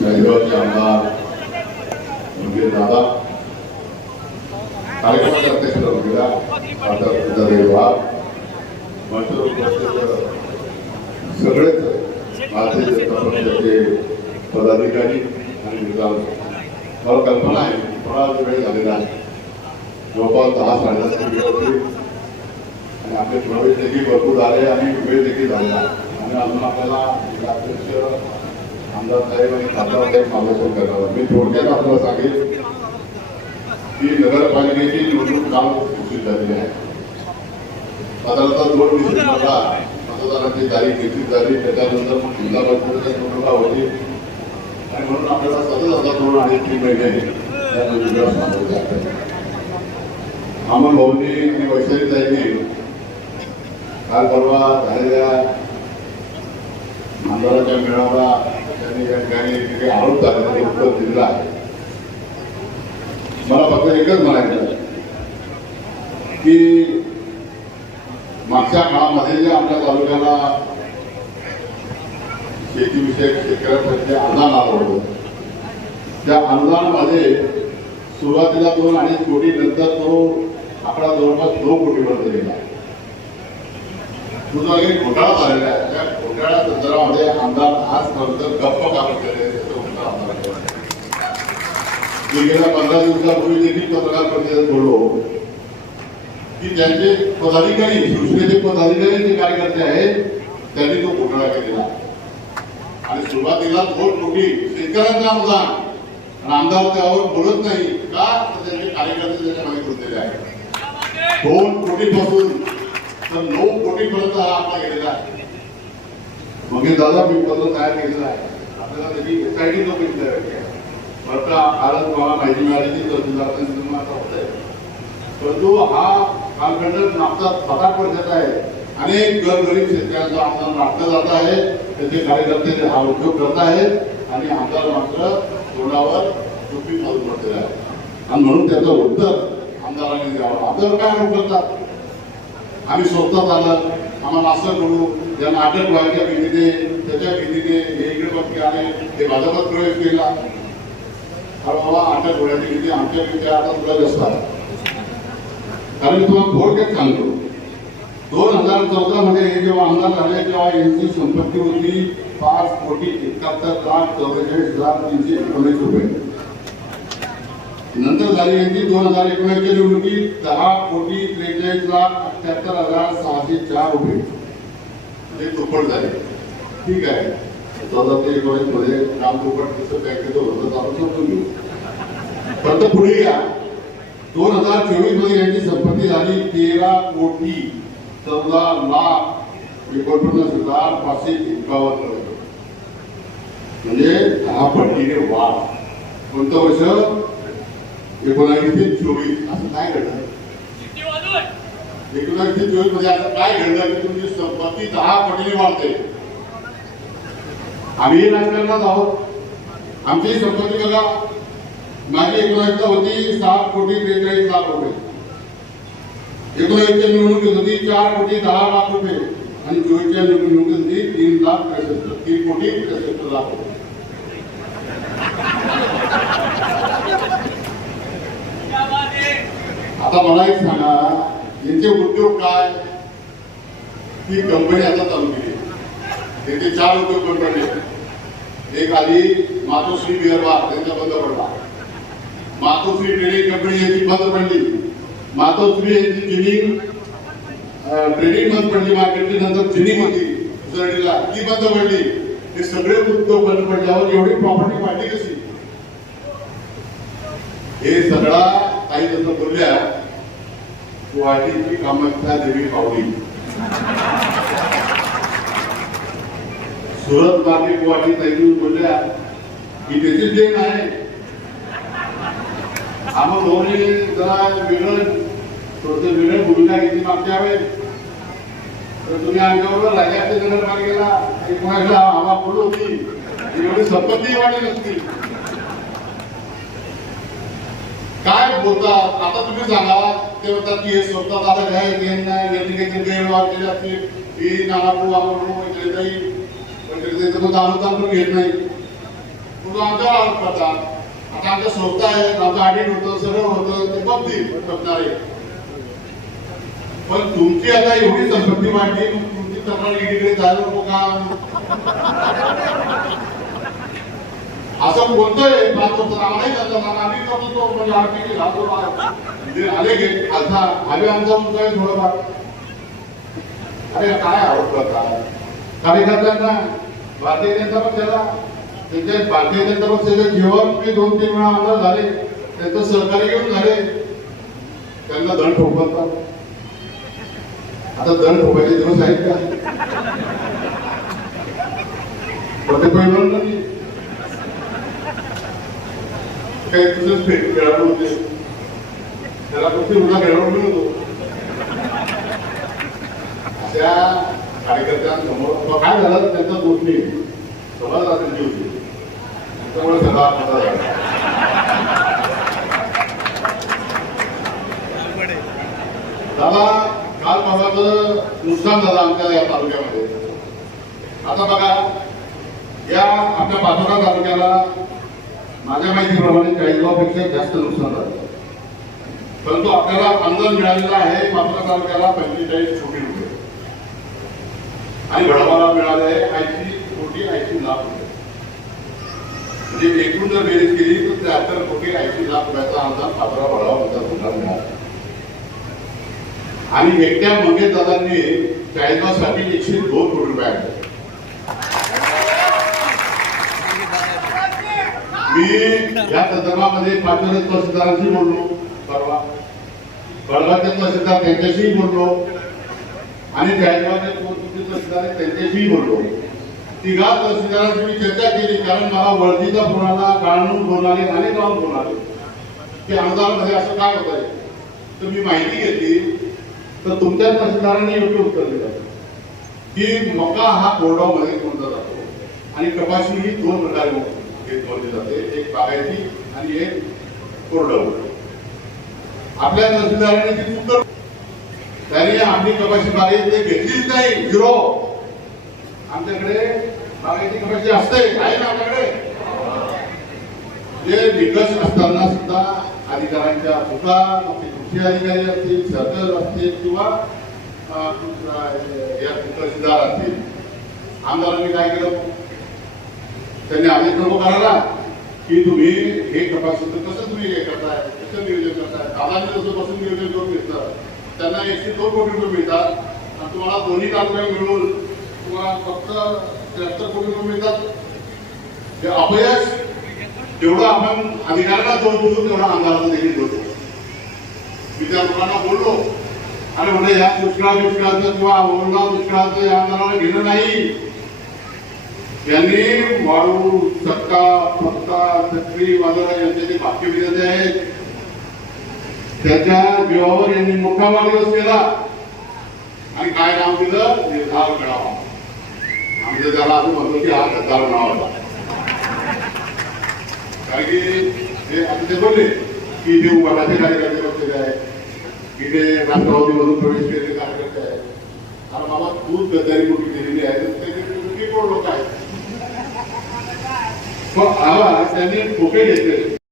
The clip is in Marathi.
चाळीसगावचे आमदार म्हणजे दादा कार्यक्रमाचे अध्यक्ष रंगीला खासदार सुधारे सगळेच भारतीय जनता पक्षाचे पदाधिकारी आणि विधान मला कल्पना आहे की वेळ झालेला आहे जवळपास दहा साडेदहा आणि आपले प्रवेश देखील भरपूर झाले आणि वेळ देखील झाला आणि अजून आपल्याला आमदार साहेब आणि खासदार साहेब मार्गदर्शन करणार? मी थोडक्यात आपल्याला सांगेल की नगरपालिकेची निवडणूक काल घोषित झालेली आहे. साधारणतः दोन डिसेंबरला मतदानाची तारीख निश्चित झाली. त्याच्यानंतर मग जिल्हा परिषदेच्या निवडणुका होती आणि म्हणून आपल्याला सतत आता दोन आणि तीन महिने त्या निवडणुका थांबवायच्या आहेत अमन भाऊनी आणि वैशाली साहेबनी काल परवा झालेल्या आंदोलनाच्या मेळाव्याला त्यांनी या ठिकाणी जे काही आरोप झाले त्याचे उत्तर दिलेलं आहे. मला फक्त एकच म्हणायचं आहे की मागच्या काळामध्ये जे आमच्या तालुक्याला शेतीविषयक शेतकऱ्यांसाठी अनुदान आलं होतं त्या अनुदानामध्ये सुरुवातीला दोन अडीच कोटी नंतर तो आकडा जवळपास दोन कोटीपर्यंत गेला. तो एक घोटाळा झालेला आहे. त्या घोटाळ्या संदर्भामध्ये म्हणजे आमदार आजपर्यंत गप्प का केले मी गेल्या पंधरा दिवसापूर्वी देखील पत्रकार परिषदेत बोललो की त्यांचे पदाधिकारी शिवसेनेचे पदाधिकारी जे कार्यकर्ते आहेत त्यांनी तो घोटाळा केलेला आणि सुरुवातीला दोन कोटी शेतकऱ्यांचं अनुदान. आणि आमदार त्यावर बोलत नाही. का? तर त्यांचे कार्यकर्ते त्याच्यामागे गुंतलेले आहेत. दोन कोटी पासून तर नऊ कोटी पर्यंत हा आपला गेलेला आहे. मग दादा मी पत्र तयार केलेलं आहे. आपल्याला त्याची एसआयटी चौकशी करायची आहे. परत कालच मला माहिती मिळाली की तहसीलदार आता होत आहे परंतु हा कालखंड नागतात फटाक पडत आहे. अनेक गरगरीब शेतकऱ्यांचा आमदार राखलं जात आहे. त्याचे कार्यकर्ते हा उद्योग करत आहेत. आणि आमदार मात्र तोंडावर टोपी घालून पडलेला आहे आणि म्हणून त्याचं उत्तर आमदारांनी द्यावं. आमदार काय आरोप करतात? आम्ही स्वतः आलं आम्हाला असं करू या नाटक व्हायच्या भीतीने त्याच्या भीतीने हे इकडे पक्के आले हे भाजपात प्रवेश केला. अरे बाबा अटक होण्याची भीती आमच्या भीती आता तुला जास्त कारण तुम्हाला थोडक्यात सांगतो. दोन हजार चौदा मध्ये जेव्हा आमदार झाले तेव्हा यांची संपत्ती होती पाच कोटी एकाहत्तर लाख चौवेचाळीस लाख तीनशे एकोणीस रुपये. नंतर झाली यांची दोन हजार एकोणीसच्या निवडणुकीत दहा कोटी त्रेचाळीस लाख अठ्याहत्तर हजार सहाशे चार रुपये ते दुप्पट झाले. ठीक आहे. चौदा ते एकोणीसमध्ये काम दुप्पट कसं केलं होतं आपण समजून घेऊ. परत पुढे या. दोन हजार चोवीसमध्ये यांची संपत्ती झाली तेरा कोटी चौदा लाख एकोणपन्नास हजार पाचशे एकावन्न म्हणजे दहा पटीने वाढ. कोणतं वर्ष? एकोणावीसशे चोवीस. असं काय घडलं? एकोणीसशे चोवीसमध्ये असं काय घडलं की तुमची संपत्ती दहा पटीने वाढते? आम्ही राजकारणात आहोत. आमची संपत्ती बघा. माझी एकोणावीसला होती सात कोटी त्रेचाळीस लाख रुपये. एकोणावीसच्या निवडणुकीत होती चार कोटी दहा लाख रुपये. आणि चोवीसच्या निवडणुकीत होती तीन लाख त्रेसष्ट तीन कोटी त्रेसष्ट लाख रुपये. आता मला एक सांगा. यांचे उद्योग काय? ही कंपनी आता चालू केली. त्यांचे चार उद्योग बंद आहेत. एक आली मातोश्री बिअर त्यांचा बंद पडला. मातोश्री ट्रेडिंग कंपनी याची बंद पडली. मातोश्री यांची जिनिंग ट्रेडिंग बंद पडली मार्केटची नंतर जिनिंग होती उसरडीला ती बंद पडली. हे सगळे उद्योग बंद पडल्यावर एवढी प्रॉपर्टी वाढली कशी? हे सगळा काही जसं बोलल्या गुवाहाटीची कामाख्या देवी पावली. सुरत मार्गे वाटी त्यांनी बोलल्या की त्याची देण आहे. आम्हा भाऊने जरा वेगळं थोडस वेगळं भूमिका घेतली मागच्या वेळेस. तर तुम्ही आमच्याबरोबर राजाच्या नगरपालिकेला एकोणावीसला हवा फुल होती. एवढी संपत्ती वाढली नसती काय बोलतात आता तुम्ही सांगा ते म्हणतात की हे स्वतः दादा घ्या यांना यांनी काहीतरी गैरव्यवहार केले असतील ही नानापूर वापरून इकडे जाईल पण इकडे जायचं मग अनुदान घेत नाही. म्हणून आमच्यावर आरोप करतात आता आमच्या स्वतः आहेत आमचं ऑडिट होतं सगळं होतं ते बघतील बघणारे. पण तुमची आता एवढी संपत्ती मांडली तुमची तक्रार ईडीकडे जायला नको का? असं बोलतोय पाच वर्ष आम्हालाही मला आम्ही करतो म्हणजे आम्ही घालतो म्हणजे आले गे आता आम्ही आमचा मुद्दा थोडंफार. अरे काय आरोप करतात कार्यकर्त्यांना भारतीय जनता पक्षाला. त्यांचे भारतीय जनता पक्षाचे जेव्हा मी दोन तीन वेळा आमदार झाले. त्यांचं सहकार्य घेऊन झाले. त्यांना दंड ठोकवतात आता दंड ठोकायचे दिवस आहेत का? प्रत्येक पैलवान नाही? काही तुझंच फेक खेळाडू होते म्हणजे? त्याला फक्त मुला खेळाडू मिळतो. त्या कार्यकर्त्यांसमोर काय झालं त्यांचा दोष नाही. समाजात होती. त्यामुळे सगळा माझा झाला. दादा काल पावसाचं नुकसान झालं आमच्या या तालुक्यामध्ये. आता बघा या आपल्या पाचोरा तालुक्याला माझ्या माहितीप्रमाणे चाळीसगावपेक्षा जास्त नुकसान झालं. परंतु आपल्याला अनुदान मिळालेलं आहे मात्र तालुक्याला पंचेचाळीस कोटी रुपये. आणि भडवाला मिळाले आहे ऐंशी कोटी ऐंशी लाख रुपये. म्हणजे एकूण जर बेरीज केली तर त्र्याहत्तर कोटी ऐंशी लाख रुपयाचा अनुदान पाचोरा भडवा पुन्हा मिळाला आणि एकट्या मंगेश दादांनी चाळीसगावसाठी एकशे दोन कोटी रुपये आणले. मी या संदर्भामध्ये पाचोरे तहसीलदारांशी बोललो. परवा. बळगावचे तहसीलदार त्यांच्याशीही बोललो. आणि चाळीसगावचे तहसीलदार त्यांच्याशीही बोललो. तिघा तहसीलदारांशी मी चर्चा केली कारण मला वर्दीचा फोन आला काळणून फोन आले आणि गावून फोन आले. की आमदारमध्ये असं काय होत आहे? तर मी माहिती घेतली तर तुमच्या तहसीलदारांनी योग्य उत्तर दिलं. की मका हा कोरडामध्ये कोणता जातो? आणि कपाशी ही दोन प्रकारे हे मोजली जाते. एक बागायती आणि एक कोरडव आपल्या तहसीलदारांनी ती चुक त्याने आम्ही कपाशी बागायती घेतलीच नाही. झिरो. आमच्याकडे बागायती कपाशी असते. आहे ना आपल्याकडे? जे निकष असताना सुद्धा अधिकाऱ्यांच्या चुका मग ते कृषी अधिकारी असतील सर्कल असतील किंवा या तहसीलदार असतील. आमदारांनी काय केलं? त्यांनी आदेश नको करायला की तुम्ही हे कपाशीचं कसं तुम्ही हे करताय? कसं नियोजन करताय? दादाने जसं बसून नियोजन करून घेतलं त्यांना एकशे दोन कोटी रुपये मिळतात. आणि तुम्हाला दोन्ही तालुक्यात मिळून तुम्हाला फक्त त्र्याहत्तर कोटी रुपये मिळतात. हे अपयश जेवढं आपण अधिकाऱ्यांना दोष देतो तेवढा आमदाराचा देखील दोष देतो. मी त्या लोकांना बोललो. आणि म्हणजे या दुष्काळ दुष्काळाचं किंवा ओरगाव दुष्काळाचं या आमदाराला घेणं नाही. त्यांनी वाळू सत्ता फत्ता चक्री वादळ यांचे जे भाग्य विरोधी आहेत त्याच्या जीवावर यांनी मोठा वाढदिवस केला. आणि काय नाव दिलं? निर्धार करावा. आमचं त्याला असं म्हणतो की हा गद्दार नाव होता कारण की हे आता ते बोलले की ते उभाटाचे कार्यकर्ते बसलेले आहेत की इथे राष्ट्रवादीमधून प्रवेश केलेले कार्यकर्ते आहेत कारण बाबा तूच गद्दारी मोठी केलेली आहे तर ते किती कोण लोक आहेत? मग आवा त्यांनी खोके घेतले